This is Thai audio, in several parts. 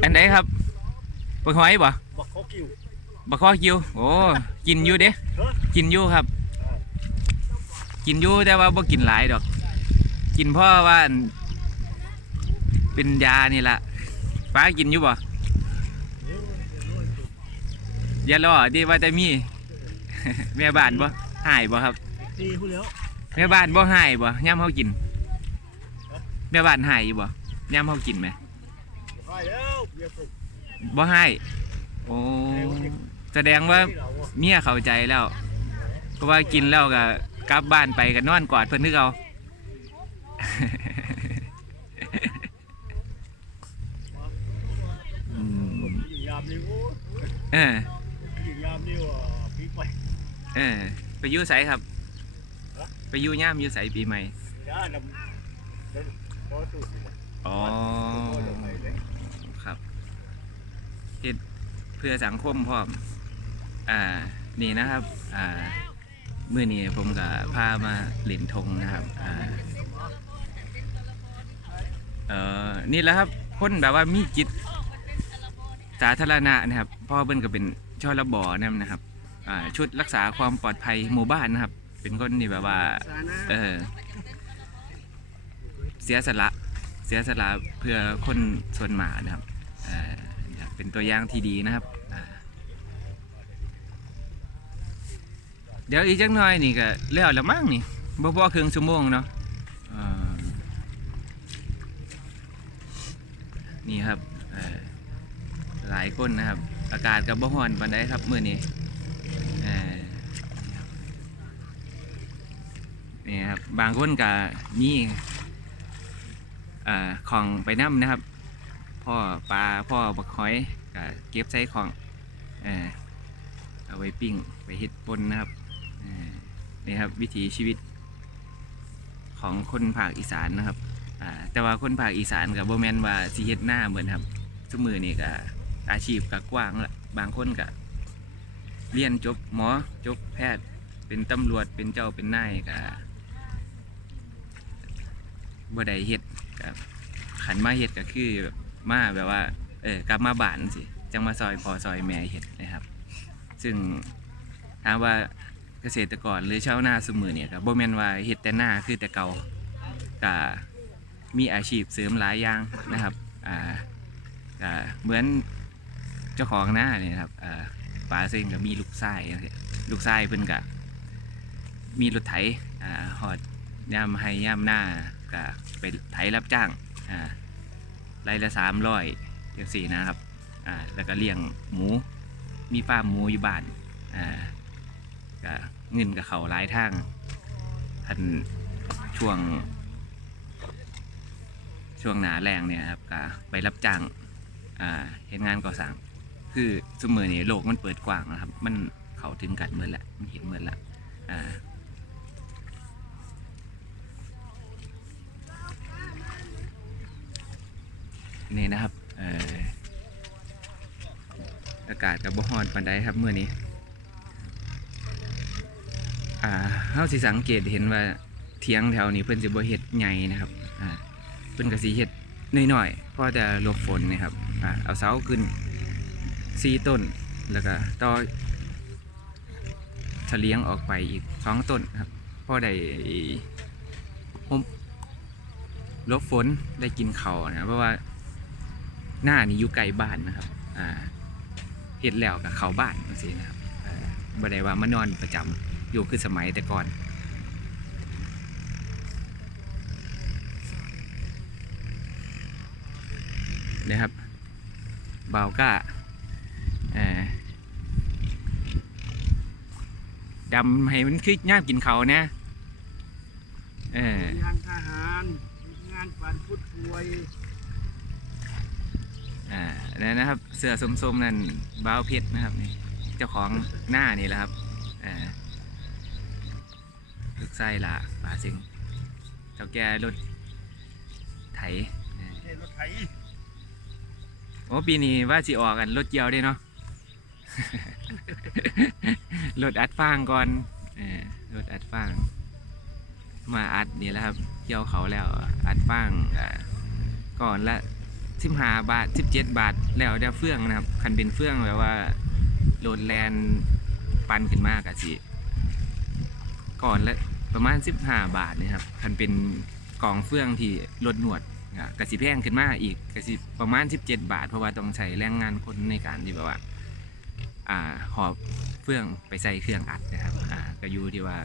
อันไหนครับบักหอยบ่บักเขากิ้วบักข้อคิวโอ้กินอยู่เด้เฮ้ยกินอยู่ครับ กินอยู่แต่ว่าบ่กินหลายดอก กินเพราะว่าอันเป็นยานี่ละป้ากินอยู่บ่ยาล่อดีว่าแต่มีแม่บ้านบ่หายบ่ครับตีผู้แล้วแม่บ้านบ่หายบ่ย่ำเฮากินแม่บ้านหายอยู่บ่ย่ำเฮากินไหมใช่แล้วเบียร์ผมบ่หายโอ้แสดงว่าที่เมียเข้าใจแล้วเพราะว่ากินแล้วก็กลับบ้านไปก็นนอนกอดเพิ่นคือเอาอืมยิงยามนี่โอ้เออยิงยามนี่ว่าปีใหม่เออไปยู่ไสครับ ไปยู่ย่ามยู่ไสปีใหม่อสูดเลยอ๋อ พอเดินไปเลย ครับเฮ็ดเพื่อสังคมพร้อมอ่านี่นะครับอ่าเมื้อนี้ผมก็พามาหรียญธงนะครับอ่าเอ่อนี่แหละครับคนแบบว่ามีจิตสาธารณะนะครับพ่อเบิ้นก็เป็นชอระบอนั่นนะครับอ่าชุดรักษาความปลอดภัยหมู่บ้านนะครับ เป็นคนที่แบบว่าเออเสียสละเสียสละเพื่อคนส่วนหมานะครับอ่อนะครับ เป็นตัวอย่างที่ดีนะครับ เดี๋ยวอีกจักหน่อยนี่ก็แล้วแล้วมั้งนี่บ่พอครึ่งชั่วโมงเนาะนี่ครับหลายคนนะครับ อากาศกับบ่ฮอนปานใดครับมื้อนี้นี่ครับบางคนก็มีอ่ของไปน้ำนะครับ พ่อปลาพ่อบักหอยก็เก็บใส่ของเออเอาไว้ปิ้งไปเฮ็ดปนนะครับนี่ครับวิถีชีวิตของคนภาคอีสานนะครับแต่ว่าคนภาคอีสานกับโบแมนว่าสิเฮ็ดหน้าเหมือนครับทุกมือนี่ก็อาชีพก็กว้างละบางคนก็เรียนจบหมอจบแพทย์เป็นตำรวจเป็นเจ้าเป็นนายก็บ่ได้เฮ็ดกับขันมาเฮ็ดก็คือแบบ มาแบบว่าเออกลับมาบ้านสิจังมาซอยพอซอยแม่เฮ็ดนะครับ ซึ่งถามว่าเกษตรกรหรือชาวนาสมือเนี่ยก็บ่แม่นว่าเฮ็ดแต่หน้าคือแต่เก่าก็มีอาชีพเสริมหลายอย่างนะครับอ่าก็เหมือนเจ้าของหน้าเนี่ยครับอ่าป้าเซิงก็มีลูกชายจังซี้ลูกชายเพิ่นกะมีรถไถอ่าหอดย่ามให้ย่ามหน้าก็ไปไถรับจ้างอ่า ไรละสามร้อยเดี๋ยวสี่นะครับอ่าแล้วก็เลี้ยงหมู มีฟาร์มหมูอยู่บ้านอ่าก็เงินกับเขาหลายทางทันช่วง ช่วงหนาแรงเนี่ยครับก็ไปรับจ้างอ่าเห็นงานก่อสร้างคือสมือนี้โลกมันเปิดกว้างนะครับ มันเขาถึงกันเมื่อละมันเห็นเมื่อละอ่า นี่นะครับออากาศกับบ่ฮอนปานใดครับเมื่อนี้อ่าเฮาสิสังเกตเห็นว่าเทียงแถวนี้เพิ่นสิบ่เฮ็ดใหญ่นะครับอ่าเพิ่นก็สิเฮ็ดน้อยๆพอจะหลบฝนนะครับอ่าเอาเสาขึ้นสี่ต้นแล้วก็ต่อเฉลียงออกไปอีกสองต้นครับพอได้ลบฝนได้กินเขานะเพราะว่า หน้านี่อยู่ไกลบ้านนะครับ อ่าเห็ดแล้วกับเขาบ้านจังซี่นะครับบ่ได้ว่ามานอนประจำอยู่คือสมัยแต่ก่อน นะครับเบาก้าดำให้มันคือย่ามกินเขาเนี่ยงานทหารงานฝันพุทธถวย อ่าแล้วนะครับ เสือส้มๆนั่นบ้าวเพชรนะครับนี่เจ้าของหน้านี่แหละครับเอ่าลูกไส้ละปลาสิงเจ้าแก่รถไถเอ่อเห็นรถไถโอ้ปีนี้ว่าสิออกกันรถเกี่ยวได้เนาะ รถอัดฟางก่อนเออรถอัดฟาง มาอัดนี่แหล้วครับเกี่ยวเขาแล้วอัดฟางอ่าก่อนละ สิบห้าบาทสิบเจ็ดบาท แล้วแต่เฟื่องนะครับ คันเป็นเฟื่องแบบว่าโหลดแลนปันขึ้นมากอะสิก่อนละประมาณสิบห้าบาทนะครับ คันเป็นกล่องเฟื่องที่ลดหนวดอะสิแพงขึ้นมาอีกกระสิประมาณสิบเจ็ดบาท เพราะว่าต้องใช้แรงงานคนในการที่แบบว่าอ่าหอบเฟื่องไปใส่เครื่องอัดนะครับอ่าก็อยู่ที่ว่า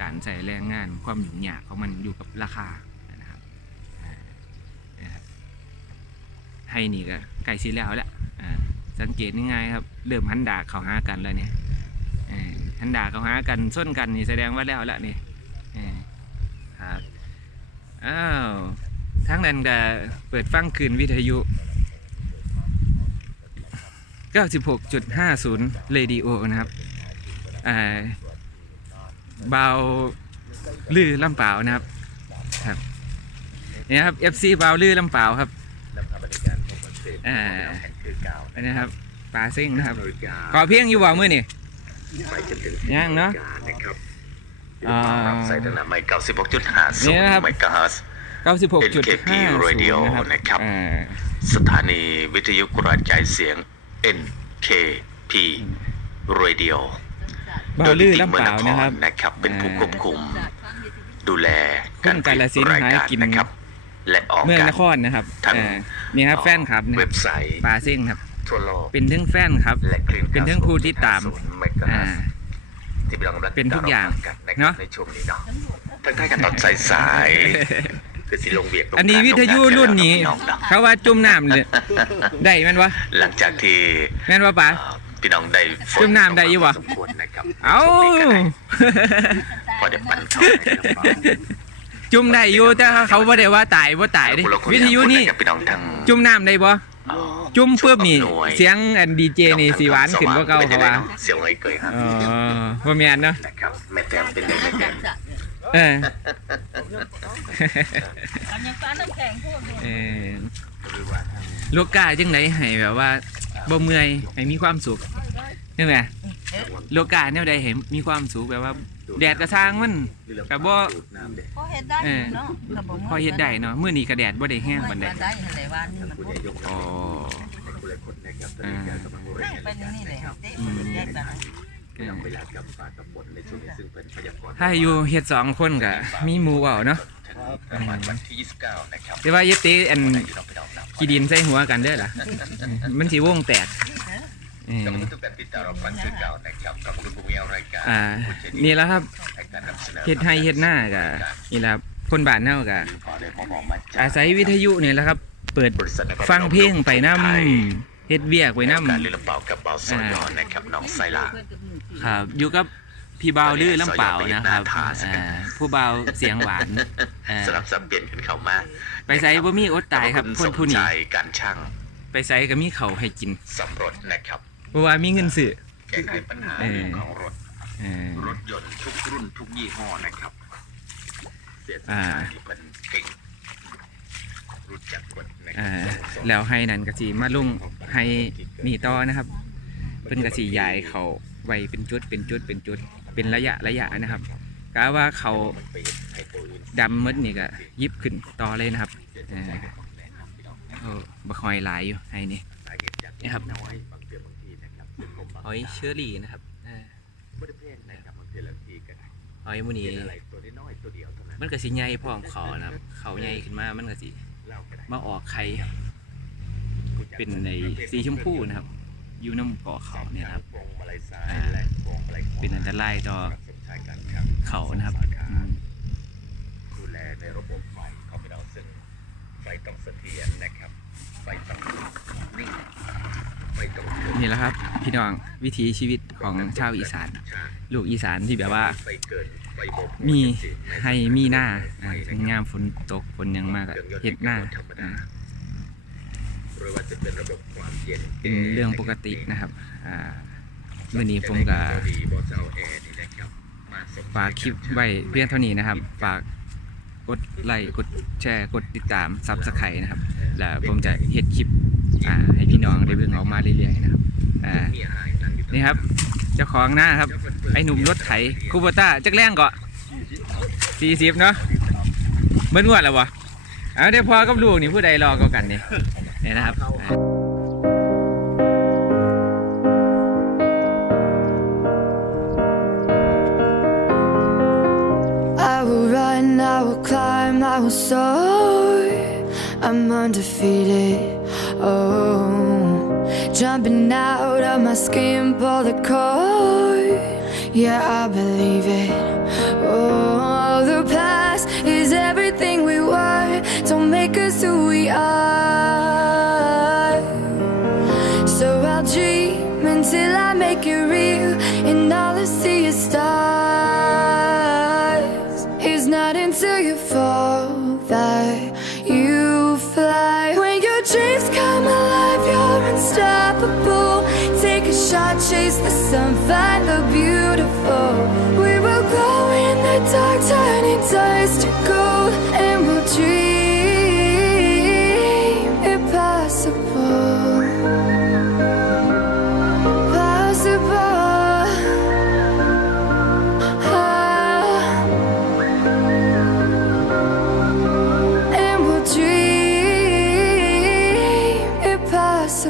การใส่แรงงานความยุ่งยากของมันอยู่กับราคานะครับอ่านะครับ ให้นี่ก็ใกล้สิแล้วแหละสังเกตง่ายๆครับเริ่มหันดาเขาหากันแล้วเนี่ยหันดาเขาหากันส้นกันนี่แสดงว่าแล้วละนี่ครับอ้าวทั้งนั้นก็เปิดฟังคืนวิทยุ 96.50 Radio นะครับอ่าเบาลือลำเปล่านะครับครับนี่ครับ FC เบาลือลำเปล่าครับ อ่าอันนี้ครับปลาซิ่งนะครับ ขอเพียงอยู่บ่มือนี่ไปจนถึงยังเนาะนะครับอ่าใส่ถนาไมค์96.5นี่นะครับเมกะเฮิรตซ์96.50 Radio นะครับอ่าสถานีวิทยุกระจายเสียง NKP Radio เบาลือลำเปล่านะครับนะครับ เป็นผู้ควบคุม ดูแลคนกาฬสินธุ์รายหาการกินนะครับ และออกเมืองกานรครนะครับทั้งอ่า นี่ครับแฟนครับนะคเว็รับบไซต์ปลาซิ่งครับทั่วโลกเป็นทั้งแฟนครับ และคลื่นเป็นทั้งผู้ที่ตาม90เมกะเฮิอ่ารตซ์ที่พี่น้องกำลังเป็นทุกอย่างติดตมกันนะคเนรัอะบในช่วงนี้เนาะทักทายกันตอนสายๆคือสิลงเวียกลงอันนี้การวิทยุลงงารุ่นนี้กัแล้วเาะพี่องเนาะเขาว่าจุ่มน้ำเลยได้แมันวะหลังจากที่แม่นว่าป๋าเอ่อพี่น้องได้ฝจุ่มน้ำได้อยู่วะสมควรนะครับเอ้าช่วงนี้ก็ได้พอได้ปั่นเข้าในกระเป๋า จุ่มได้อยู่แต่เขาบ่ได้ว่าตายบ่ตายเดิคนละคนวิทยุนี่ะครับพี่น้องทั้งจุ่มน้ำได้บ่เอ่อจุ่มปุ๊บนี่หน่วยเสียงอันดีเจนี่สีหวานขึ้นกว่าเก่าเขาว่าเสียงไอ้เกยครับอ๋อบ่แม่นเนาะนะครับแม่แต้มเป็นเลยแม่แต้มเอออันยังฟ้าน้ำแข็งพวกนี้เออลูกกาจังไดให้แบบว่าบ่เมื่อยให้มีความสุขใช่ไหมลูกกาแนวใดให้มีความสุขแบบว่า แดดกระซ้างมันก็บ่พอเฮ็ดได้อยู่เนาะก็บ่พอเฮ็ดได้เนาะมื้อนี้ก็แดดบ่ได้แห้งมัปานนได้ใดหั่นแหละว่านี่มันพวกอ๋ออ่านั่งไปนี่เลยเต้แยกกันเออเวลากับฟ้ากับฝนในช่วงนี้ซึ่งเป็นพยากรณ์ถ้าอยู่เฮ็ดสองคนก็มีหมู่เว้าเนาะประมาณวันที่29นะครับแต่ว่าอย่าติอันอยู่น้องพี่น้องนะขี้ดินใส่หัวกันเด้อล่ะเออมันสิวงแตกเออ ขอบคุณทุกการติดตามรับฟังคือเก่านะครับขอบคุณผู้มีรายการอ่า นี่แหล้วครับให้การนำเสนอเฮ็ดให้เฮ็ดหน้าก็นี่แหละครับคนบ้านเฮาก็ขอได้มองมาจากอาศัยวิทยุนี่แหละครับ เปิดบริษัทนะครับฟังเพลงไปนํเฮ็ดเวียกไปนํการเรือลำเปล่ากับเบาซอยอนนะครับน้องไซลา ครับ อยู่กับพี่บ่าวลือลำเปล่านะครับอ่าผู้บ่าวเสียงหวานอ่าสลับสับเปลี่ยนกันเข้ามาไปไสบ่มีอดตายครับคนผู้นี้สมใจการช่างไปไสก็มีข้าวให้กิน สำรวจนะครับ เพราะว่ามีเงินซื้อ แก้ไขปัญหาเออของรถ เออ รถยนต์ทุกรุ่นทุกยี่ห้อนะครับเสียอ่าที่เป็นเก่งรู้จักกฎนะคอ่ารับแล้วให้นั้นก็สิมาลงให้นี่ต่อนะครับเพิ่นก็สิย้ายเขาไว้เป็นจุดเป็นจุดเป็นจุดเป็นระยะระยะนะครับกะว่าเขามันไปให้ตัวอื่นดำมืดนี่ก็ยิบขึ้นต่อเลยนะครับเออโอ้บะคอยหลายอยู่ให้นี่ สาเหตุจากนี่ครับน้อยบางเดือนบางทีนะครับซึ่งผมบาง หอยเชอรี่นะครับเออไม่ได้เพศนะครับบางเดือนบางทีก็ได้หอยหมูนี้เป็นอะไรตัวน้อยๆตัวเดียวเท่านั้นมันก็สิใหญ่พร้อมเขานะครับเขาใหญ่ขึ้นมามันก็สิเล่าก็ได้มาออกไข่เป็นในสีชมพูนะครับ อยู่น้ำเกาะเขาเนี่ยนะครับพวงมาลัยซ้ายและพวงมาลัยขวาเป็นอันตรายต่อสำหรับสมชายการช่างเขานะครับอืมดูแลในระบบไฟเขาไม่เอาซึ่ง ไฟต้องเสถียรนะครับไฟต้องนิ่งไฟต้องคงนี่แหละครับ พี่น้องวิถีชีวิตของชาวอีสานลูกอีสานที่แบบว่าไฟเกินไฟบ่พอมีจริงๆให้มีหน้าอ่าไฟถึนะงครับงามฝนตกฝนหยังมากอะเฮ็ดหน้าธรรมดาอ่าหรือว่าจะเป็นระบบความเย็นเป็นเรื่องปกตินะครับอ่ามื่อนี้ผมก็ดีบอเซาแอร์นี่นะครับมาส่งฝากคลิปไว้เพียงเท่านี้นะครับ ฝาก กดไลค์กดแชร์กดติดตามซับสไครต์นะครับ แล้วผมจะเฮ็ดคลิปอ่าให้พี่น้องได้เบิ่งออกมาเรื่อยๆนะครับอ่านี่ครับเจ้าของหน้าครับ ไอ้หนุ่มรถไถคูโบต้าจักแรงเกาะสี่สิบเนาะเมื่องวดแล้ววะเอาได้พอกับลูกนี่ผู้ใดรอก็กันนี่นี่นะครับ will soar. I'm undefeated. Oh, jumping out of my skin, pull the cord. Yeah, I believe it. Oh, the past is everything we were. Don't make us who we are.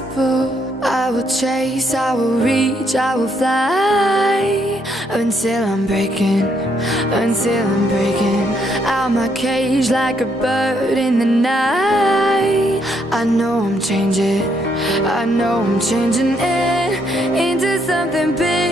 I will chase, I will reach, I will fly until I'm breaking, until I'm breaking out my cage like a bird in the night. I know I'm changing, I know I'm changing it into something big.